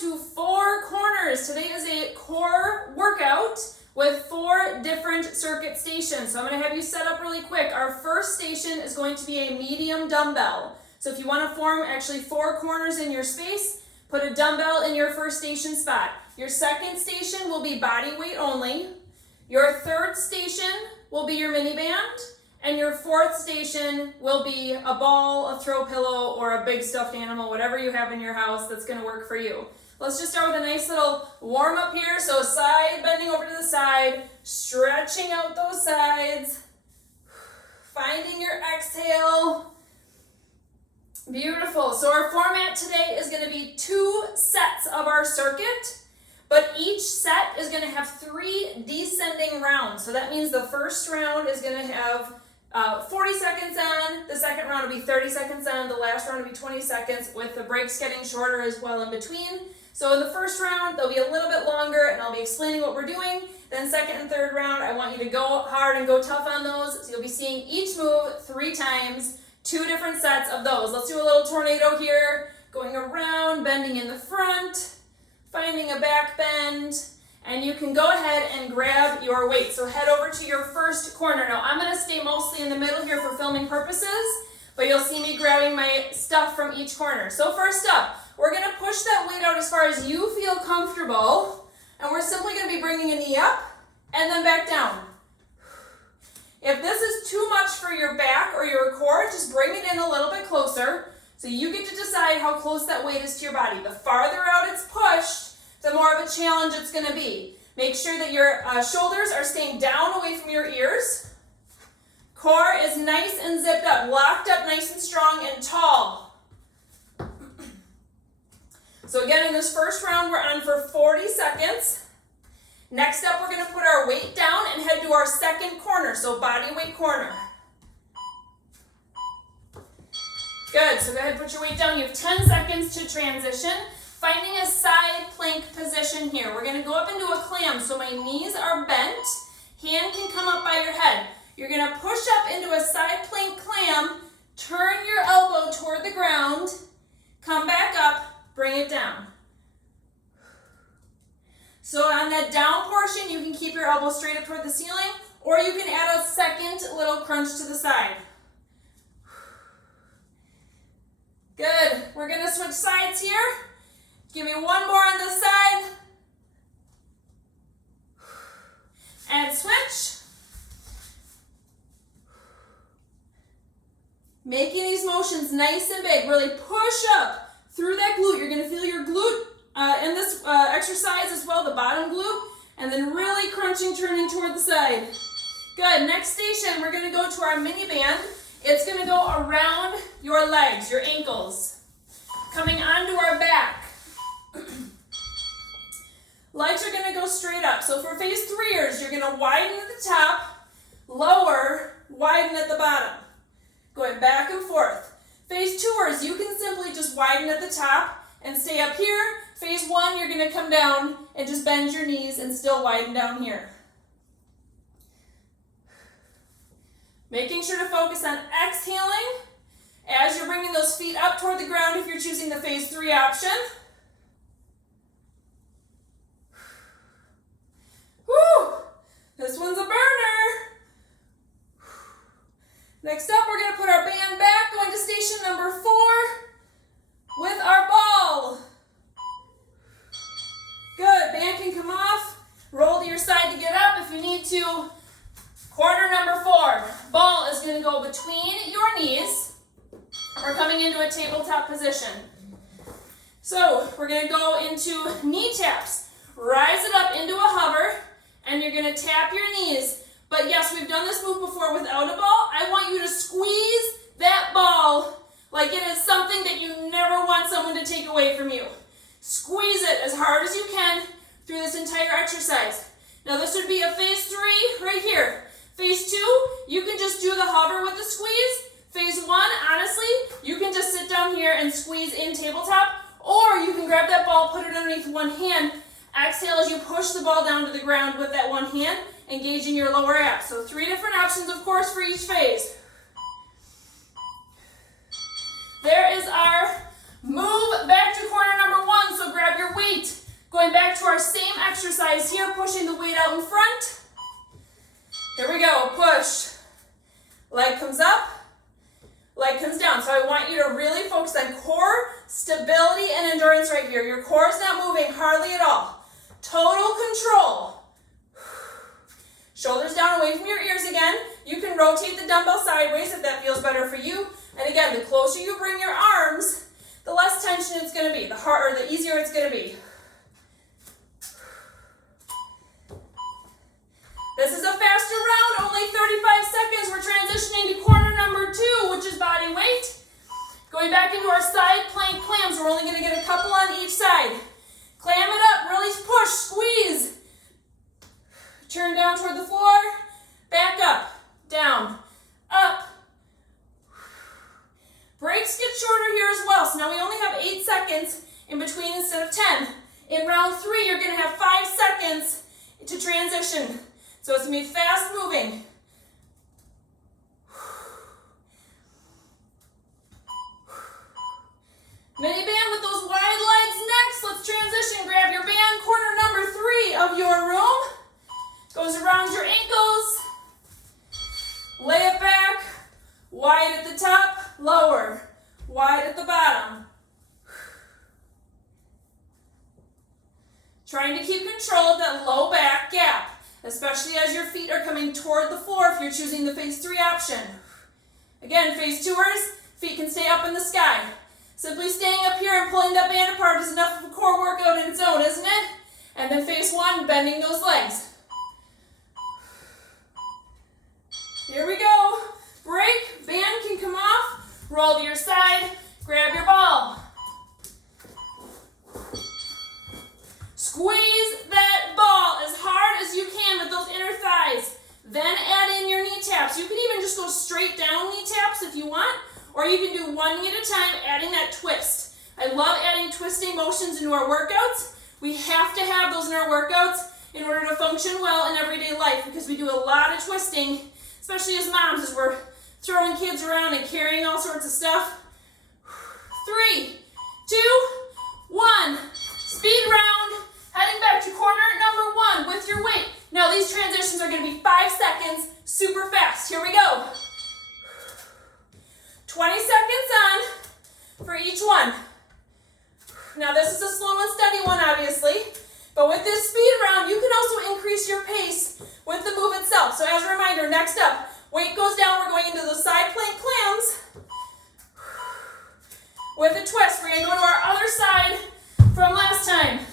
to 4 corners. Today is a core workout with 4 different circuit stations. So I'm going to have you set up really quick. Our first station is going to be a medium dumbbell. So if you want to form actually 4 corners in your space, put a dumbbell in your first station spot. Your second station will be body weight only. Your third station will be your mini band. And your fourth station will be a ball, a throw pillow, or a big stuffed animal, whatever you have in your house that's going to work for you. Let's just start with a nice little warm up here. So side bending over to the side, stretching out those sides, finding your exhale. Beautiful. So our format today is going to be 2 sets of our circuit, but each set is going to have 3 descending rounds. So that means the first round is going to have 40 seconds on, the second round will be 30 seconds on, the last round will be 20 seconds with the breaks getting shorter as well in between. So in the first round, they'll be a little bit longer and I'll be explaining what we're doing. Then second and third round, I want you to go hard and go tough on those. So you'll be seeing each move 3 times, 2 different sets of those. Let's do a little tornado here, going around, bending in the front, finding a back bend. And you can go ahead and grab your weight. So head over to your first corner. Now I'm gonna stay mostly in the middle here for filming purposes, but you'll see me grabbing my stuff from each corner. So first up, we're gonna push that weight out as far as you feel comfortable, and we're simply gonna be bringing a knee up and then back down. If this is too much for your back or your core, just bring it in a little bit closer. So you get to decide how close that weight is to your body. The farther out it's pushed, the more of a challenge it's going to be. Make sure that your shoulders are staying down away from your ears. Core is nice and zipped up, locked up nice and strong and tall. So again, in this first round, we're on for 40 seconds. Next up, we're going to put our weight down and head to our second corner, so body weight corner. Good, so go ahead and put your weight down. You have 10 seconds to transition. Finding a side plank position here. We're going to go up into a clam, so my knees are bent. Hand can come up by your head. You're going to push up into a side plank clam, turn your elbow toward the ground, come back up, bring it down. So on that down portion, you can keep your elbow straight up toward the ceiling, or you can add a second little crunch to the side. Good. We're going to switch sides here. Give me one more on this side. And switch. Making these motions nice and big. Really push up through that glute. You're going to feel your glute in this exercise as well, the bottom glute. And then really crunching, turning toward the side. Good. Next station, we're going to go to our mini band. It's going to go around your legs, your ankles. Coming onto our back. Legs are going to go straight up. So for phase 3ers, you're going to widen at the top, lower, widen at the bottom. Going back and forth. Phase 2ers, you can simply just widen at the top and stay up here. Phase 1, you're going to come down and just bend your knees and still widen down here. Making sure to focus on exhaling as you're bringing those feet up toward the ground if you're choosing the phase 3 option. Woo! This one's a burner. Next up, we're going to put our band back, going to station number 4 with our ball. Good. Band can come off. Roll to your side to get up if you need to. Corner number 4. Ball is going to go between your knees. We're coming into a tabletop position. So we're going to go into knee taps. Rise it up into a hover. And you're going to tap your knees. But yes, we've done this move before without a ball. I want you to squeeze that ball like it is something that you never want someone to take away from you. Squeeze it as hard as you can through this entire exercise. Now this would be a phase 3 right here. Phase 2, you can just do the hover with the squeeze. Phase 1, honestly, you can just sit down here and squeeze in tabletop, or you can grab that ball, put it underneath one hand. Exhale as you push the ball down to the ground with that one hand, engaging your lower abs. So 3 different options, of course, for each phase. There is our move back to corner number 1. So grab your weight. exercise here, pushing the weight out in front. Here we go, push. Leg comes up, leg comes down. So I want you to really focus on core stability and endurance right here. Your core is not moving hardly at all. Total control. Shoulders down away from your ears again. You can rotate the dumbbell sideways if that feels better for you. And again, the closer you bring your arms, the less tension it's going to be, the easier it's going to be. This is a faster round, only 35 seconds. We're transitioning to corner number 2, which is body weight. Going back into our side plank clams. We're only going to get a couple on each side. Clam it up, really push, squeeze. Turn down toward the floor, back up, down, up. Breaks get shorter here as well. So now we only have 8 seconds in between instead of 10. In round 3, you're going to have 5 seconds to transition. So it's going to be fast moving. Mini band with those wide legs next. Let's transition. Grab your band. Corner number 3 of your room. Goes around your ankles. Lay it back. Wide at the top, lower. Wide at the bottom. Trying to keep control of that low back gap, especially as your feet are coming toward the floor if you're choosing the phase 3 option. Again, phase 2ers, feet can stay up in the sky. Simply staying up here and pulling that band apart is enough of a core workout in its own, isn't it? And then phase 1, bending those legs. Here we go. Break, band can come off, roll to your side, grab your ball. Squeeze that ball as hard as you can with those inner thighs. Then add in your knee taps. You can even just go straight down knee taps if you want, or you can do one knee at a time, adding that twist. I love adding twisting motions into our workouts. We have to have those in our workouts in order to function well in everyday life because we do a lot of twisting, especially as moms, as we're throwing kids around and carrying all sorts of stuff. 3, 2, 1. Speed round. Heading back to corner number 1 with your weight. Now these transitions are going to be 5 seconds, super fast. Here we go. 20 seconds on for each one. Now this is a slow and steady one, obviously. But with this speed round, you can also increase your pace with the move itself. So as a reminder, next up, weight goes down. We're going into the side plank clams. With a twist, we're going to go to our other side from last time.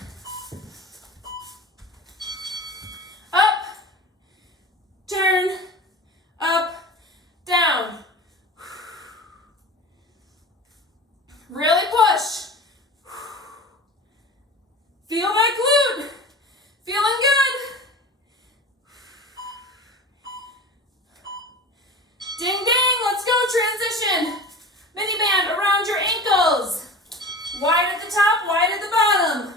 Up, turn, up, down. Really push. Feel that glute. Feeling good. Ding, ding. Let's go. Transition. Mini band around your ankles. Wide at the top, wide at the bottom.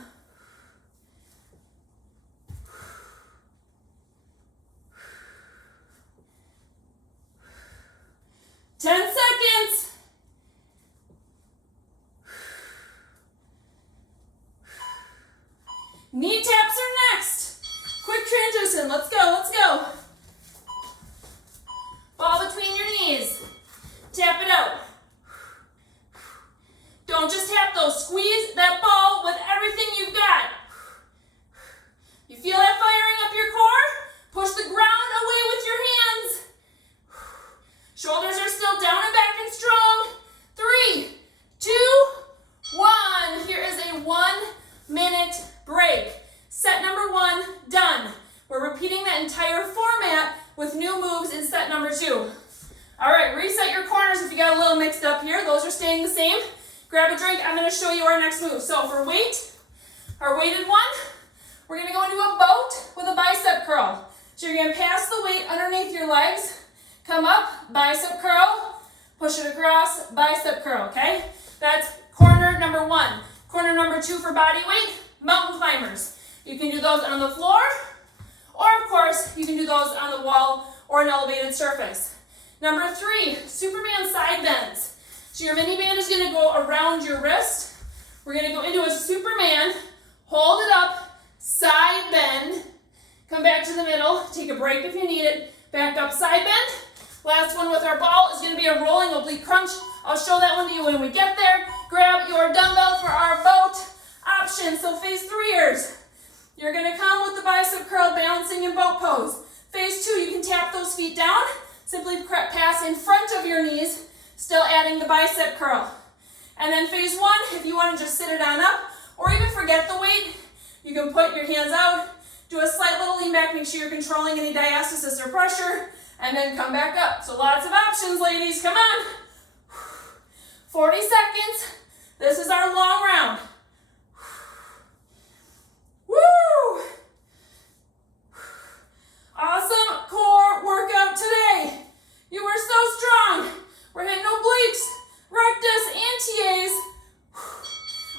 Ten seconds. Knee taps are next. Quick transition. Let's go, let's go. Ball between your knees. Tap it out. Don't just tap those. Squeeze that ball with everything you've got. You feel that firing up your core? Push the ground away with your hands. Shoulders are still down and back and strong. 3, 2, 1. Here is a 1-minute break. Set number 1, done. We're repeating that entire format with new moves in set number 2. All right, reset your corners if you got a little mixed up here. Those are staying the same. Grab a drink. I'm going to show you our next move. So for weight, our weighted one, we're going to go into a boat with a bicep curl. So you're going to pass the weight underneath your legs, come up, bicep curl, push it across, bicep curl, okay? That's corner number 1. Corner number 2 for body weight, mountain climbers. You can do those on the floor, or of course, you can do those on the wall or an elevated surface. Number 3, Superman side bends. So your mini band is going to go around your wrist. We're going to go into a Superman, hold it up, side bend, break if you need it. Back up, side bend. Last one with our ball is going to be a rolling oblique crunch. I'll show that one to you when we get there. Grab your dumbbell for our boat option. So phase 3ers, you're going to come with the bicep curl balancing in boat pose. Phase 2, you can tap those feet down. Simply pass in front of your knees, still adding the bicep curl. And then phase 1, if you want to just sit it on up, or even forget the weight, you can put your hands out, do a slight little lean back, make sure you're controlling any diastasis or pressure, and then come back up. So lots of options, ladies, come on. 40 seconds. This is our long round. Woo! Awesome core workout today. You are so strong. We're hitting obliques, rectus, and TAs.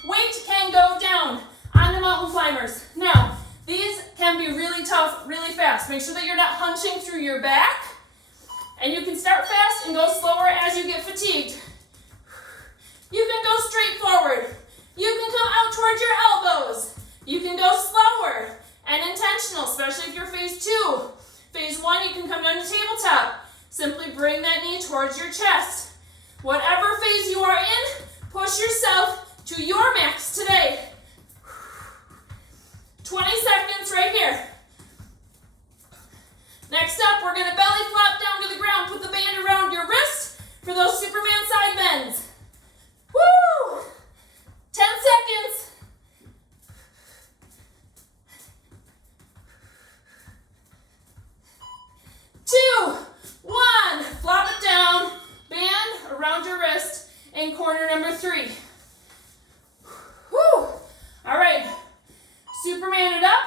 Weight can go down on the mountain climbers. Now, these can be really tough, really fast. Make sure that you're not hunching through your back. And you can start fast and go slower as you get fatigued. You can go straight forward. You can come out towards your elbows. You can go slower and intentional, especially if you're phase 2. Phase 1, you can come down to tabletop. Simply bring that knee towards your chest. Whatever phase you are in, push yourself to your max today. 20 seconds right here. Next up, we're going to belly flop down to the ground. Put the band around your wrist for those Superman side bends. Woo! 10 seconds. 2, 1. Flop it down. Band around your wrist in corner number 3. Woo! All right. Superman it up.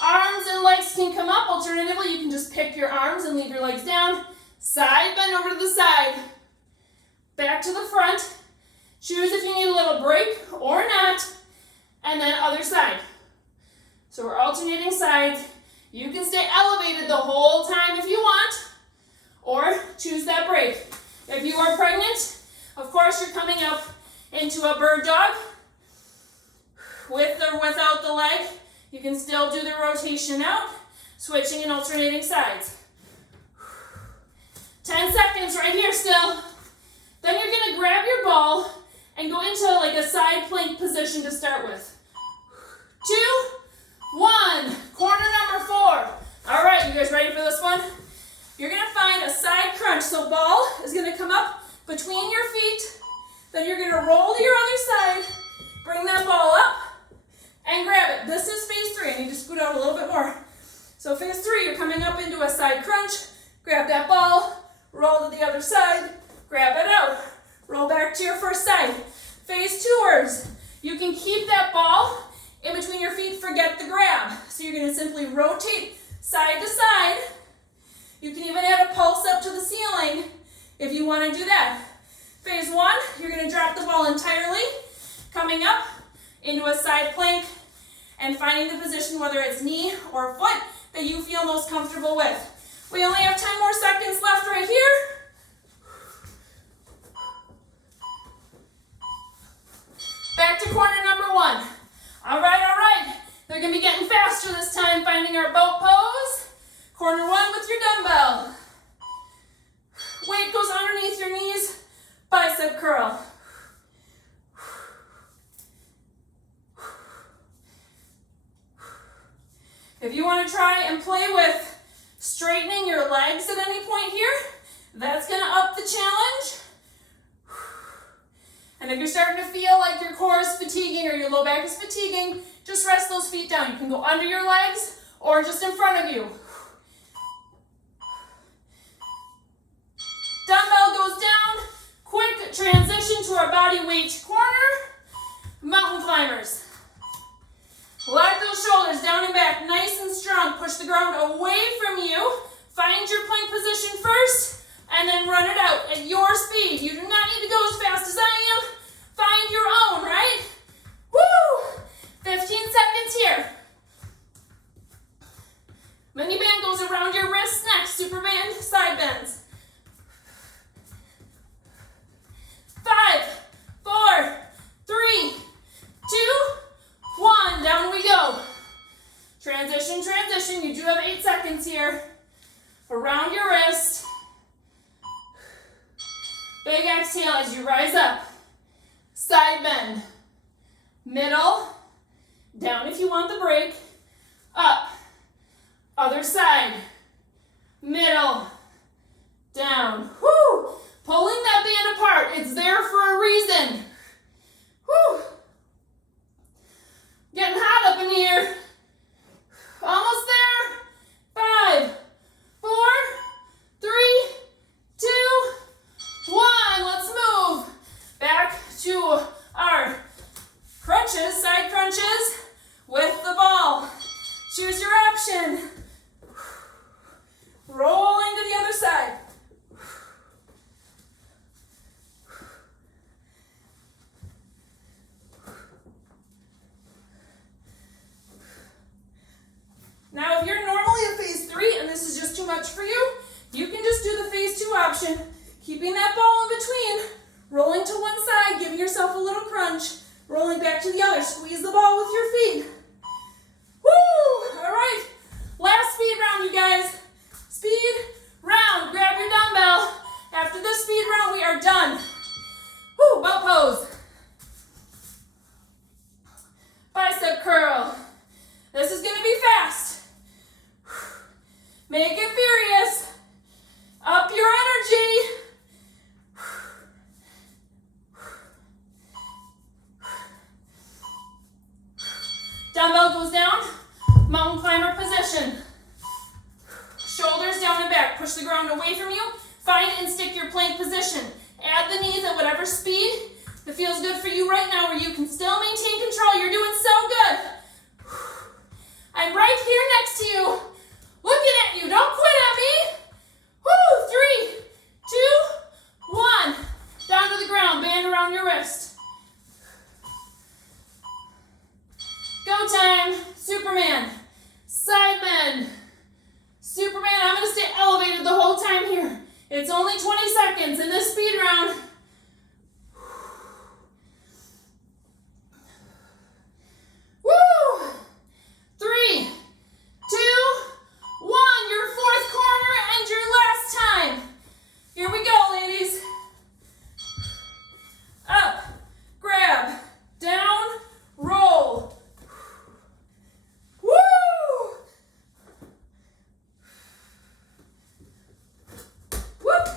Arms and legs can come up. Alternatively, you can just pick your arms and leave your legs down. Side bend over to the side. Back to the front. Choose if you need a little break or not. And then other side. So we're alternating sides. You can stay elevated the whole time if you want, or choose that break. If you are pregnant, of course you're coming up into a bird dog with or without the leg. You can still do the rotation out, switching and alternating sides. 10 seconds right here still. Then you're going to grab your ball and go into like a side plank position to start with. 2, 1. Corner number 4. All right, you guys ready for this one? You're going to find a side crunch. So ball is going to come up between your feet. Then you're going to roll to your other side. Bring that ball up and grab it. This is phase 3. I need to scoot out a little bit more. So phase 3, you're coming up into a side crunch. Grab that ball. Roll to the other side. Grab it out. Roll back to your first side. Phase 2ers. You can keep that ball in between your feet, forget the grab. So you're going to simply rotate side to side. You can even add a pulse up to the ceiling if you want to do that. Phase 1, you're going to drop the ball entirely, coming up into a side plank and finding the position, whether it's knee or foot, that you feel most comfortable with. We only have 10 more seconds left right here. Back to corner number 1. All right. They're going to be getting faster this time, finding our boat pose. Corner 1 with your dumbbell. Weight goes underneath your knees, bicep curl. If you want to try and play with straightening your legs at any point here, that's going to up the challenge. And if you're starting to feel like your core is fatiguing or your low back is fatiguing, just rest those feet down. You can go under your legs or just in front of you. Dumbbell goes down. Quick transition to our body weight corner. Mountain climbers. Lock those shoulders down and back, nice and strong. Push the ground away from you. Find your plank position first, and then run it out at your speed. You do not need to go as fast as I am. Find your own, right? Woo! 15 seconds here. Mini band goes around your wrists next. Super band, side bends. 5, 4, 3, 2, Transition, transition. You do have 8 seconds here. Around your wrist. Big exhale as you rise up. Side bend. Middle. Down if you want the break. Up. Other side. Middle. Down. Woo! Pulling that band apart. It's there for a reason. Woo! Getting hot up in here. Almost there. 5, 4, 3, 2, 1. Let's move back to our crunches, side crunches with the ball. Choose your option. Rolling to the other side. Now, if you're normally a phase 3 and this is just too much for you, you can just do the phase 2 option, keeping that ball in between, rolling to one side, giving yourself a little crunch, rolling back to the other. Squeeze the ball with your feet. Woo! All right, last speed round, you guys. Speed round. Grab your dumbbell. After this speed round, we are done. Woo! Boat pose. Bicep curl. This is going to be fast. Make it furious. Up your energy. Dumbbell goes down. Mountain climber position. Shoulders down and back. Push the ground away from you. Find and stick your plank position. Add the knees at whatever speed that feels good for you right now, where you can still maintain control. You're doing so good. I'm right here next to you, looking at you. Don't quit at me. Woo! 3, 2, 1. Down to the ground. Band around your wrist. Go time. Superman. Side bend. Superman. I'm going to stay elevated the whole time here. It's only 20 seconds in this speed round. Woo! 3, 2, 1. Your fourth corner and your last time. Here we go, ladies. Up, grab, down, roll. Woo! Whoop.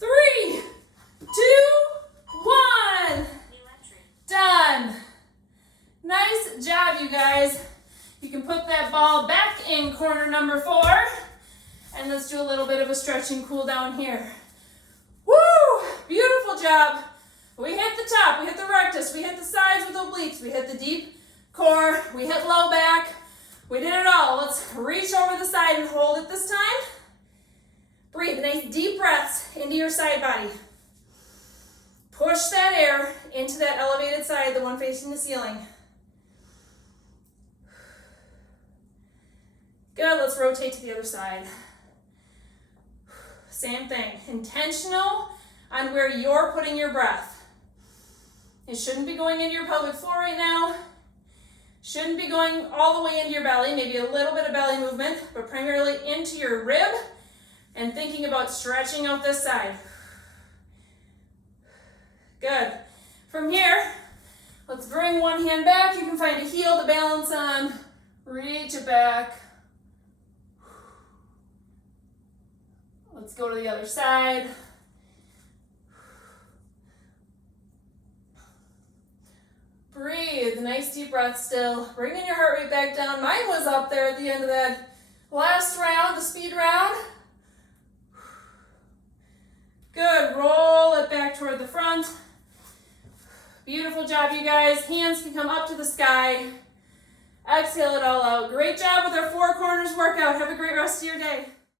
3, 2, 1. Done. Nice job, you guys. You can put that ball back in corner number 4. And let's do a little bit of a stretch and cool down here. Woo! Beautiful job. We hit the top, we hit the rectus, we hit the sides with obliques, we hit the deep core, we hit low back. We did it all. Let's reach over the side and hold it this time. Breathe nice deep breaths into your side body. Push that air into that elevated side, the one facing the ceiling. Good, let's rotate to the other side. Same thing, intentional on where you're putting your breath. It shouldn't be going into your pelvic floor right now. Shouldn't be going all the way into your belly, maybe a little bit of belly movement, but primarily into your rib and thinking about stretching out this side. Good. From here, let's bring one hand back. You can find a heel to balance on. Reach it back. Let's go to the other side. Breathe, nice deep breath still. Bringing your heart rate back down. Mine was up there at the end of that last round, the speed round. Good, roll it back toward the front. Beautiful job, you guys. Hands can come up to the sky. Exhale it all out. Great job with our 4 corners workout. Have a great rest of your day.